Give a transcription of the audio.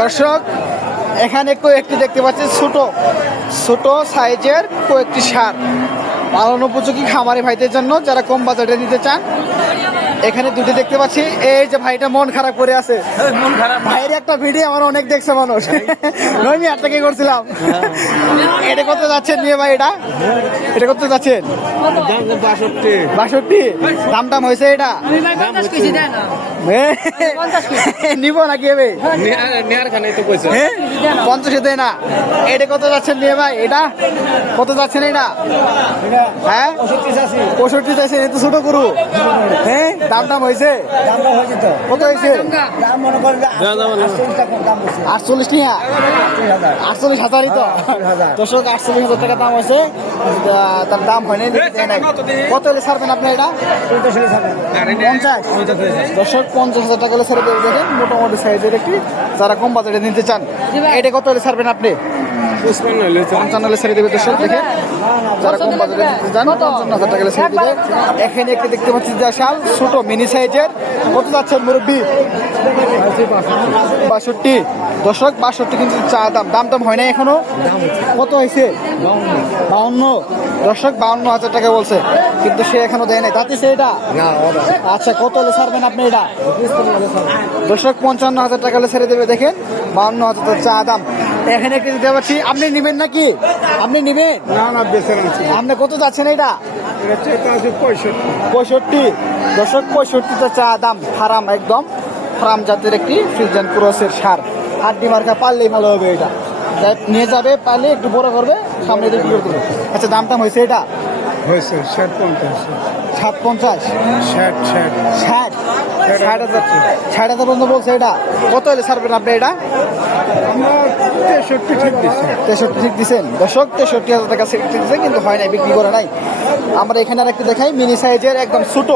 দর্শক এখানে কয়েকটি দেখতে পাচ্ছি ছোট ছোট সাইজের কয়েকটি সার পালন উপযোগী খামারি ভাইদের জন্য যারা কম বাজেটে নিতে চান। এখানে দুটি দেখতে পাচ্ছি। এই যে ভাইটা মন খারাপ করে আছে, ভাইয়ের একটা ভিডিও আমার অনেক দেখছে মানুষ। নইমি আটটাকে করছিলাম। এটা কত যাচ্ছেন নিয়ে ভাই? এটা কত যাচ্ছেন? 62 দাম টাম হয়েছে এটা? নিব নাকি এবে 50 দেয় না? এটা কত যাচ্ছেন নিয়ে ভাই? এটা কত যাচ্ছেন? এটা হ্যাঁ 65 চাইছেন? এত ছোট গরু। হ্যাঁ দাম টাম হয়েছে? কত হয়েছে? 48 টাকা, 48,000 তো দর্শক। 48,000 টাকা দাম হয়েছে, তার দাম হয়নি। কত হলে ছাড়বেন আপনি এটা? 50 দর্শক, 50,000 টাকা হলে ছেড়ে দেবে। দেখেন মোটামুটি সাইজের একটি, যারা কম বাজারে নিতে চান। এটা কত হলে ছাড়বেন আপনি? 55 হলে ছেড়ে দেবে দর্শক। দেখেন যারা কম বাজারে নিতে চান 55,000 টাকা হলে ছেড়ে দেবে। এখানে একটি দেখতে পাচ্ছি যা শাল ছোট মিনি সাইজের। কত যাচ্ছেন মুরব্বী? 62 দর্শক, 62 কিন্তু চা দাম টাম হয় না এখনো। কত হয়েছে? 52 দর্শক, 52,000 টাকা বলছে, কিন্তু সে এখনো দেয় নাই। তাতে সে এটা আচ্ছা, কত হলে ছাড়বেন আপনি এটা? দর্শক 55,000 টাকা হলে ছেড়ে দেবে। দেখেন 52,000 চা দাম। এখানে একটু দিতে পারছি। আপনি নিবেন নাকি? আপনি নিবেন? আপনি কত যাচ্ছেন এটা? 65 দর্শক, 65 চা দাম। ফার্ম, একদম ফার্ম জাতের একটি ফ্রিজিয়ান ক্রসের সার। হাড্ডি মার্কা পারলেই ভালো হবে। এটা নিয়ে যাবে, পারলে একটু বড় করবে, সামনে বিক্রি করে দেবে। আচ্ছা দাম টাম হয়েছে? এটা হয়েছে 50 50 60 60,000 পর্যন্ত বলছে। এটা কত হলে ছাড়বেন আপনি? এটা আমরা 63 ঠিক দিচ্ছেন দর্শক। 63,000 টাকা ঠিক দিচ্ছে, কিন্তু হয় নাই, বিক্রি করে নাই। আমরা এখানে আর একটু দেখাই মিনি সাইজের একদম ছোট।